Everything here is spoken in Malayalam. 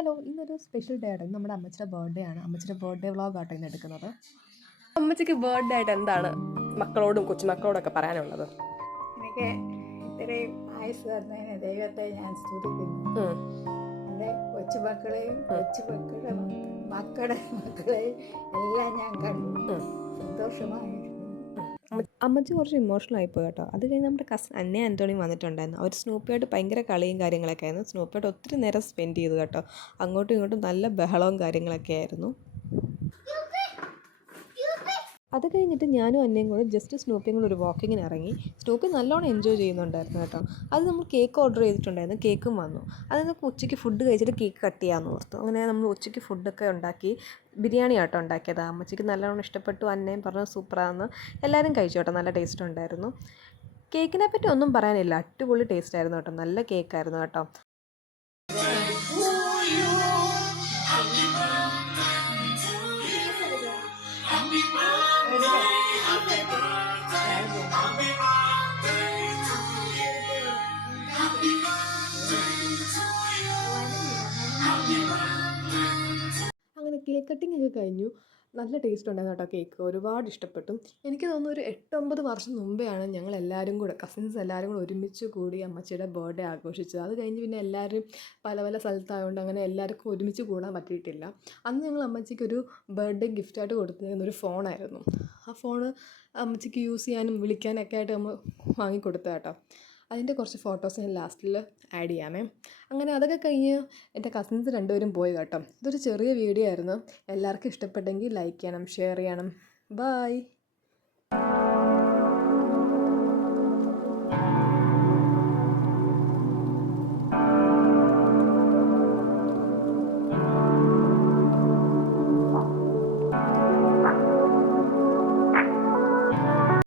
ഹലോ, ഇന്നൊരു സ്പെഷ്യൽ ഡേ ആണ്. നമ്മുടെ അമ്മച്ചിയുടെ ബർത്ത്ഡേ ആണ്. അമ്മച്ചിയുടെ ബർത്ത്ഡേ വ്ളോഗാട്ടോ ഇന്ന് എടുക്കുന്നത്. അമ്മച്ചിക്ക് ബർത്ത്ഡേ ആയിട്ട് എന്താണ് മക്കളോടും കൊച്ചുമക്കളോടൊക്കെ പറയാനുള്ളത്? എനിക്ക് ഇത്രയും ആയുസ് തന്നതിന് ദൈവത്തെ ഞാൻ സ്തുതിക്കുന്നു. എൻ്റെ കൊച്ചുമക്കളെയും മക്കളെയും എല്ലാം ഞാൻ കണ്ടു സന്തോഷമായിരുന്നു. അമ്മച്ചി കുറച്ച് ഇമോഷണൽ ആയിപ്പോയി കേട്ടോ. അത് കഴിഞ്ഞ് നമ്മുടെ കസിൻ അന്നേ ആൻ്റണി വന്നിട്ടുണ്ടായിരുന്നു. അവർ സ്നൂപ്പിയായിട്ട് ഭയങ്കര കളിയും കാര്യങ്ങളൊക്കെ ആയിരുന്നു. സ്നൂപ്പിയായിട്ട് ഒത്തിരി നേരം സ്പെൻഡ് ചെയ്തു കേട്ടോ. അങ്ങോട്ടും ഇങ്ങോട്ടും നല്ല ബഹളവും കാര്യങ്ങളൊക്കെ ആയിരുന്നു. അത് കഴിഞ്ഞിട്ട് ഞാനും അന്നയും കൂടെ ജസ്റ്റ് സ്നൂപ്പിയും കൂടെ ഒരു വാക്കിങ്ങിന് ഇറങ്ങി. സ്നൂപ്പി നല്ലോണം എൻജോയ് ചെയ്യുന്നുണ്ടായിരുന്നു കേട്ടോ. അത് നമ്മൾ കേക്ക് ഓർഡർ ചെയ്തിട്ടുണ്ടായിരുന്നു. കേക്കും വന്നു. അത് നമുക്ക് ഉച്ചയ്ക്ക് ഫുഡ് കഴിച്ചിട്ട് കേക്ക് കട്ട് ചെയ്യാമെന്ന് ഓർത്തു. അങ്ങനെ നമ്മൾ ഉച്ചയ്ക്ക് ഫുഡൊക്കെ ഉണ്ടാക്കി. ബിരിയാണി ആട്ടോ ഉണ്ടാക്കിയത്. അമ്മച്ചിക്ക് നല്ലോണം ഇഷ്ടപ്പെട്ടു. അന്നയും പറഞ്ഞു സൂപ്പറാന്ന്. എല്ലാവരും കഴിച്ചു കേട്ടോ. നല്ല ടേസ്റ്റ് ഉണ്ടായിരുന്നു. കേക്കിനെ പറ്റി ഒന്നും പറയാനില്ല. അടിപൊളി ടേസ്റ്റ് ആയിരുന്നു കേട്ടോ. നല്ല കേക്കായിരുന്നു കേട്ടോ. അങ്ങനെ കേക്ക് കട്ടിങ് ഒക്കെ കഴിഞ്ഞു. നല്ല ടേസ്റ്റ് ഉണ്ടായിരുന്നു കേട്ടോ കേക്ക്. ഒരുപാട് ഇഷ്ടപ്പെട്ടു. എനിക്ക് തോന്നുന്നു ഒരു 8-9 വർഷം മുമ്പെയാണ് ഞങ്ങൾ എല്ലാവരും കൂടെ കസിൻസ് എല്ലാവരും കൂടെ ഒരുമിച്ച് കൂടി അമ്മച്ചിയുടെ ബർത്ത്ഡേ ആഘോഷിച്ചത്. അത് കഴിഞ്ഞ് പിന്നെ എല്ലാവരും പല പല സ്ഥലത്തായതുകൊണ്ട് അങ്ങനെ എല്ലാവർക്കും ഒരുമിച്ച് കൂടാൻ പറ്റിയിട്ടില്ല. അന്ന് ഞങ്ങൾ അമ്മച്ചിക്ക് ഒരു ബർത്ത്ഡേ ഗിഫ്റ്റായിട്ട് കൊടുത്തിരുന്ന ഒരു ഫോണായിരുന്നു. ആ ഫോണ് അമ്മച്ചിക്ക് യൂസ് ചെയ്യാനും വിളിക്കാനൊക്കെ ആയിട്ട് നമ്മൾ വാങ്ങിക്കൊടുത്ത കേട്ടോ. അതിൻ്റെ കുറച്ച് ഫോട്ടോസ് ഞാൻ ലാസ്റ്റിൽ ആഡ് ചെയ്യാമേ. അങ്ങനെ അതൊക്കെ കഴിഞ്ഞ് എൻ്റെ കസിൻസ് രണ്ടുപേരും പോയി കേട്ടോ. ഇതൊരു ചെറിയ വീഡിയോ ആയിരുന്നു. എല്ലാവർക്കും ഇഷ്ടപ്പെട്ടെങ്കിൽ ലൈക്ക് ചെയ്യണം, ഷെയർ ചെയ്യണം. ബൈ.